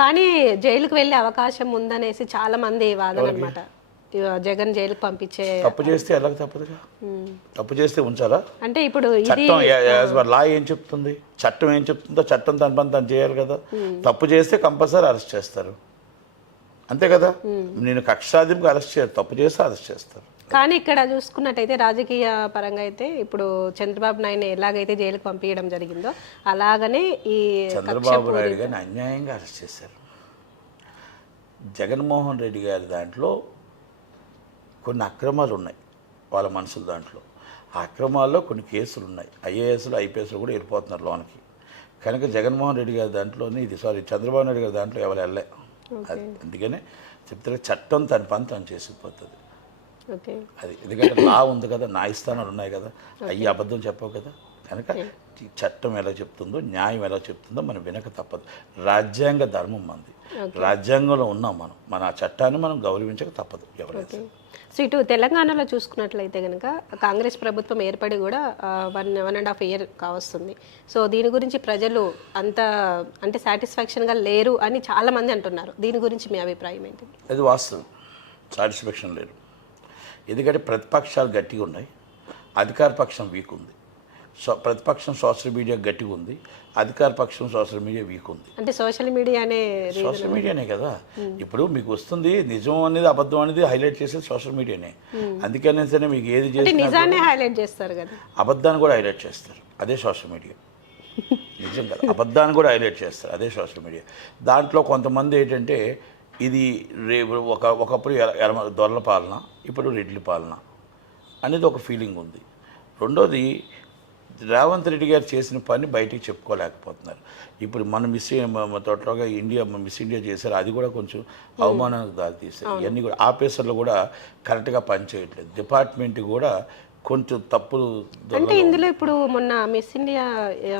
కానీ జైలుకు వెళ్ళే అవకాశం ఉందనేసి చాలా మంది వాదన అనమాట. జగన్ జైలుకు పంపించే తప్పు చేస్తే ఎలా తప్పదుగా, తప్పు చేస్తే ఉంచాలా అంటే ఇప్పుడు ఇది చట్టం యాజ్ పర్ లా ఏం చెప్తుంది, చట్టం ఏం చెప్తుందో చట్టం తన పని తను చేయాలి కదా. తప్పు చేస్తే కంపల్సరీ అరెస్ట్ చేస్తారు అంతే కదా. నేను కక్ష సాధింపుకి అరెస్ట్ చేయరు, తప్పు చేస్తే అరెస్ట్ చేస్తారు. కానీ ఇక్కడ చూసుకున్నట్టయితే రాజకీయ పరంగా అయితే ఇప్పుడు చంద్రబాబు నాయుడు ఎలాగైతే జైలుకు పంపించడం జరిగిందో అలాగనే ఈ చంద్రబాబు నాయుడు గారిని అన్యాయంగా అరెస్ట్ చేశారు. జగన్మోహన్ రెడ్డి గారి దాంట్లో కొన్ని అక్రమాలు ఉన్నాయి వాళ్ళ మనుషుల దాంట్లో. ఆ అక్రమాల్లో కొన్ని కేసులు ఉన్నాయి. ఐఏఎస్లు ఐపీఎస్లు కూడా వెళ్ళిపోతున్నారు లోనికి. కనుక జగన్మోహన్ రెడ్డి గారి దాంట్లోనే ఇది చంద్రబాబు నాయుడు గారి దాంట్లో ఎవరు వెళ్ళే. అందుకనే చెప్తారు చట్టం తన పని తను చేసిపోతుంది. అది ఎందుకంటే లా ఉంది కదా, న్యాయస్థానాలు ఉన్నాయి కదా, అయ్యి అబద్ధం చెప్పవు కదా. కనుక చట్టం ఎలా చెప్తుందో న్యాయం ఎలా చెప్తుందో మనం వినక తప్పదు. రాజ్యాంగ ధర్మం మంది, రాజ్యాంగంలో ఉన్నాం మనం, మన ఆ చట్టాన్ని మనం గౌరవించక తప్పదు ఎవరైతే. సో ఇటు తెలంగాణలో చూసుకున్నట్లయితే కనుక కాంగ్రెస్ ప్రభుత్వం ఏర్పడి కూడా 1.5 year కావస్తుంది. సో దీని గురించి ప్రజలు అంటే సాటిస్ఫాక్షన్గా లేరు అని చాలామంది అంటున్నారు. దీని గురించి మీ అభిప్రాయం ఏంటి? అది వాస్తవం, సాటిస్ఫాక్షన్ లేరు. ఎందుకంటే ప్రతిపక్షాలు గట్టిగా ఉన్నాయి, అధికార పక్షం వీక్ ఉంది. ప్రతిపక్షం సోషల్ మీడియా గట్టిగా ఉంది, అధికార పక్షం సోషల్ మీడియా వీక్ ఉంది. అంటే సోషల్ మీడియానే కదా ఇప్పుడు మీకు వస్తుంది. నిజం అనేది అబద్ధం అనేది హైలైట్ చేసేది సోషల్ మీడియానే. అందుకనే సరే మీకు ఏది చేసి నిజాన్ని హైలైట్ చేస్తారు కదా, అబద్ధాన్ని కూడా హైలైట్ చేస్తారు, అదే సోషల్ మీడియా. నిజం కదా, అబద్ధాన్ని కూడా హైలైట్ చేస్తారు, అదే సోషల్ మీడియా. దాంట్లో కొంతమంది ఏంటంటే ఇది ఒకప్పుడు దొరల పాలన, ఇప్పుడు రెడ్డి పాలన అనేది ఒక ఫీలింగ్ ఉంది. రెండోది రేవంత్ రెడ్డి గారు చేసిన పని బయటికి చెప్పుకోలేకపోతున్నారు. ఇప్పుడు మనం తోటలోగా మిస్ ఇండియా చేశారు, అది కూడా కొంచెం అవమానానికి దారితీస్తారు. ఇవన్నీ కూడా ఆఫీసర్లు కూడా కరెక్ట్గా పనిచేయట్లేదు, డిపార్ట్మెంట్ కూడా కొంచెం తప్పులు. అంటే ఇందులో ఇప్పుడు మొన్న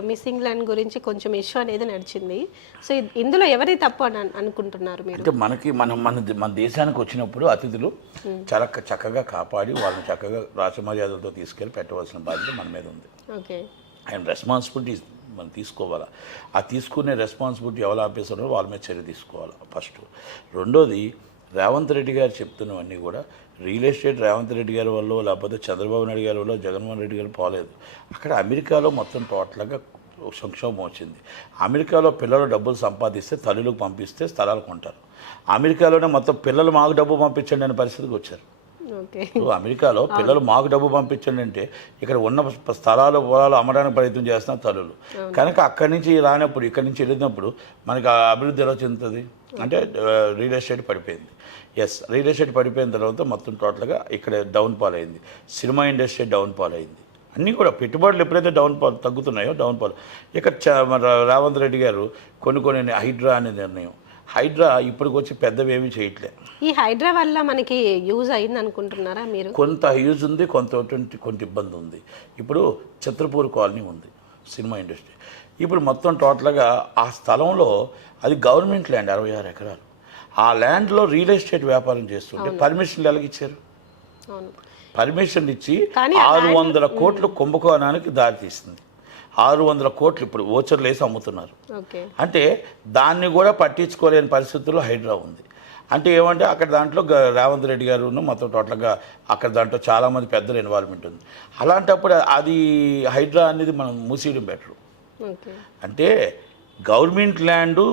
మిస్ ఇంగ్లాండ్ గురించి కొంచెం ఇష్యూ అనేది నడిచింది. సో ఇందులో ఎవరి తప్పు అని అనుకుంటున్నారు మీరు? అంటే మన దేశానికి వచ్చినప్పుడు అతిథులు చాలా చక్కగా కాపాడి వాళ్ళని చక్కగా రాజమర్యాదలతో తీసుకెళ్ళి పెట్టవలసిన బాధ్యత మన మీద ఉంది. ఆయన రెస్పాన్సిబిలిటీ మనం తీసుకోవాలా. ఆ తీసుకునే రెస్పాన్సిబిలిటీ ఎవరు ఆపేసారో వాళ్ళ మీద చర్య తీసుకోవాలి ఫస్ట్. రెండోది రేవంత్ రెడ్డి గారు చెప్తున్నవన్నీ కూడా రియల్ ఎస్టేట్ రేవంత్ రెడ్డి గారి వల్ల, లేకపోతే చంద్రబాబు నాయుడు గారి వల్ల, జగన్మోహన్ రెడ్డి గారు పోలేదు. అక్కడ అమెరికాలో మొత్తం టోటల్గా సంక్షోభం వచ్చింది. అమెరికాలో పిల్లలు డబ్బులు సంపాదిస్తే తల్లులకు పంపిస్తే స్థలాలు కొంటారు. అమెరికాలోనే మొత్తం పిల్లలు మాకు డబ్బు పంపించండి అనే పరిస్థితికి వచ్చారు. ఇప్పుడు అమెరికాలో పిల్లలు మాకు డబ్బు పంపించండి అంటే ఇక్కడ ఉన్న స్థలాలు పొలాలు అమ్మడానికి ప్రయత్నం చేస్తున్న తల్లులు. కనుక అక్కడి నుంచి రానప్పుడు ఇక్కడి నుంచి వెళ్ళినప్పుడు మనకి అభివృద్ధి ఎలా చెందుతుంది అంటే రియల్ ఎస్టేట్ పడిపోయింది. రియల్ ఎస్టేట్ పడిపోయిన తర్వాత మొత్తం టోటల్గా ఇక్కడ డౌన్ఫాల్ అయింది. సినిమా ఇండస్ట్రీ డౌన్ఫాల్ అయింది. అన్నీ కూడా పెట్టుబడులు ఎప్పుడైతే తగ్గుతున్నాయో డౌన్ఫాల్. ఇక్కడ రేవంత్ రెడ్డి గారు కొన్ని హైడ్రా అనే నిర్ణయం, హైడ్రా ఇప్పటికి వచ్చి పెద్దవేమీ చేయట్లే. ఈ హైడ్రా వల్ల మనకి యూజ్ అయింది అనుకుంటున్నారా మీరు? కొంత యూజ్ ఉంది, కొంత ఇబ్బంది ఉంది. ఇప్పుడు చిత్రపూర్ కాలనీ ఉంది సినిమా ఇండస్ట్రీ. ఇప్పుడు మొత్తం టోటల్గా ఆ స్థలంలో అది గవర్నమెంట్ ల్యాండ్ 66 ఎకరాలు. ఆ ల్యాండ్లో రియల్ ఎస్టేట్ వ్యాపారం చేస్తుంటే పర్మిషన్లు ఎలాగిచ్చారు? పర్మిషన్లు ఇచ్చి 600 కోట్ల కుంభకోణానికి దారితీస్తుంది. 600 కోట్లు ఇప్పుడు ఓచర్లు వేసి అమ్ముతున్నారు. అంటే దాన్ని కూడా పట్టించుకోలేని పరిస్థితుల్లో హైడ్రా ఉంది. అంటే ఏమంటే అక్కడ దాంట్లో రేవంత్ రెడ్డి గారు మొత్తం టోటల్గా అక్కడ దాంట్లో చాలామంది పెద్దల ఇన్వాల్వ్మెంట్ ఉంది. అలాంటప్పుడు అది హైడ్రా అనేది మనం మూసేయడం బెటరు. అంటే government land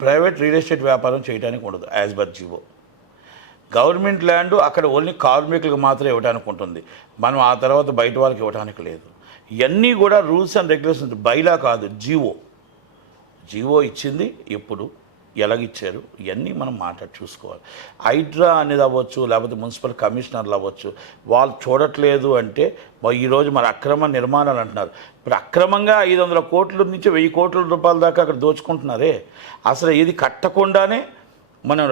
private real estate వ్యాపారం చేయడానికి ఉండదు as per GO. Government land అక్కడ ఓన్లీ కార్మికులకు మాత్రమే ఇవ్వడానికి ఉంటుంది, మనం ఆ తర్వాత బయట వాళ్ళకి ఇవ్వడానికి లేదు. ఇవన్నీ కూడా రూల్స్ అండ్ రెగ్యులేషన్స్, బైలా కాదు, జీవో ఇచ్చింది ఎప్పుడు ఎలాగిచ్చారు ఇవన్నీ మనం చూసుకోవాలి. హైడ్రా అనేది అవ్వచ్చు, లేకపోతే మున్సిపల్ కమిషనర్లు అవ్వచ్చు, వాళ్ళు చూడట్లేదు అంటే ఈరోజు మన అక్రమ నిర్మాణాలు అంటున్నారు. ఇప్పుడు అక్రమంగా 500 కోట్ల నుంచి 1000 కోట్ల రూపాయల దాకా అక్కడ దోచుకుంటున్నారే. అసలు ఇది కట్టకుండానే మనం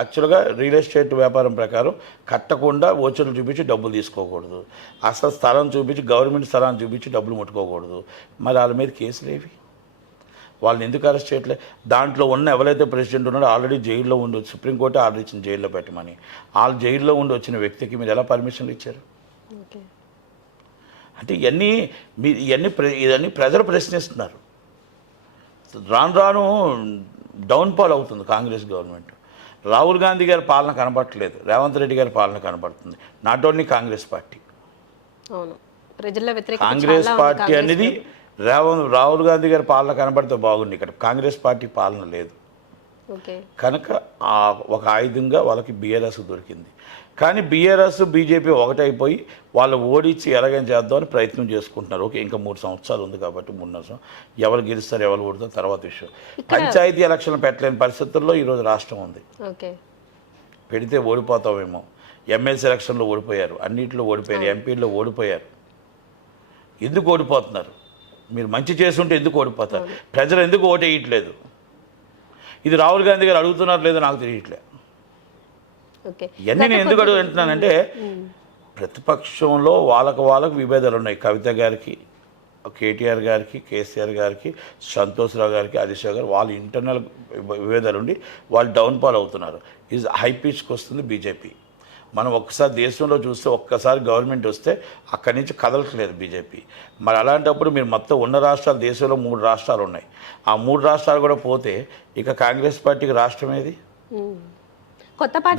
యాక్చువల్గా రియల్ ఎస్టేట్ వ్యాపారం ప్రకారం కట్టకుండా ఓచర్లు చూపించి డబ్బులు తీసుకోకూడదు. అసలు స్థలం చూపించి గవర్నమెంట్ స్థలాన్ని చూపించి డబ్బులు ముట్టుకోకూడదు. మరి వాళ్ళ మీద కేసులు ఏవి? వాళ్ళని ఎందుకు అరెస్ట్ చేయట్లేదు? దాంట్లో ఉన్న ఎవరైతే ప్రెసిడెంట్ ఉన్నాడో ఆల్రెడీ జైల్లో ఉండి సుప్రీంకోర్టు ఆర్డర్ ఇచ్చింది జైల్లో పెట్టమని. వాళ్ళు జైల్లో ఉండి వచ్చిన వ్యక్తికి మీరు ఎలా పర్మిషన్లు ఇచ్చారు? అంటే ఇవన్నీ ప్రజలు ప్రశ్నిస్తున్నారు. రాను డౌన్ఫాల్ అవుతుంది కాంగ్రెస్ గవర్నమెంట్. రాహుల్ గాంధీ గారి పాలన కనబడట్లేదు, రేవంత్ రెడ్డి గారి పాలన కనబడుతుంది. నాట్ ఓన్లీ కాంగ్రెస్ పార్టీ, అవును, ప్రజల్లో వ్యతిరేకత కాంగ్రెస్ చాలా ఉంది పార్టీ కాంగ్రెస్ అనేది రాహుల్ గాంధీ గారి పాలన కనబడితే బాగుంది. ఇక్కడ కాంగ్రెస్ పార్టీ పాలన లేదు ఓకే. కనుక ఒక ఆయుధంగా వాళ్ళకి బీఆర్ఎస్ దొరికింది. కానీ బీఆర్ఎస్ బీజేపీ ఒకటైపోయి వాళ్ళు ఓడించి ఎలాగైనా చేద్దామని ప్రయత్నం చేసుకుంటున్నారు. ఓకే, ఇంకా 3 సంవత్సరాలు ఉంది కాబట్టి 3 సంవత్సరం ఎవరు గెలుస్తారు ఎవరు ఓడుతారు తర్వాత విషయం. పంచాయతీ ఎలక్షన్లు పెట్టలేని పరిస్థితుల్లో ఈరోజు రాష్ట్రం ఉంది. ఓకే, పెడితే ఓడిపోతామేమో. ఎమ్మెల్సీ ఎలక్షన్లో ఓడిపోయారు, అన్నింటిలో ఓడిపోయారు, ఎంపీల్లో ఓడిపోయారు. ఎందుకు ఓడిపోతున్నారు? మీరు మంచి చేస్తుంటే ఎందుకు ఓడిపోతారు? ప్రజలు ఎందుకు ఓటు వేయట్లేదు? ఇది రాహుల్ గాంధీ గారు అడుగుతున్నారు లేదో నాకు తెలియట్లేదు. ఓకే. ఇవన్నీ నేను ఎందుకు అడుగుతున్నానంటే ప్రతిపక్షంలో వాళ్ళకు విభేదాలు ఉన్నాయి. కవిత గారికి, కేటీఆర్ గారికి, కేసీఆర్ గారికి, సంతోష్రావు గారికి, హరీష్ రావు గారు వాళ్ళ ఇంటర్నల్ విభేదాలు ఉండి వాళ్ళు డౌన్ఫాల్ అవుతున్నారు. ఇది హై పిచ్కి వస్తుంది బీజేపీ. మనం ఒక్కసారి దేశంలో చూస్తే ఒక్కసారి గవర్నమెంట్ వస్తే అక్కడి నుంచి కదలట్లేదు బీజేపీ. మరి అలాంటప్పుడు మీరు మొత్తం ఉన్న రాష్ట్రాలు, దేశంలో 3 రాష్ట్రాలు ఉన్నాయి, ఆ 3 రాష్ట్రాలు కూడా పోతే ఇక కాంగ్రెస్ పార్టీకి రాష్ట్రం ఏది? కొత్త పార్టీ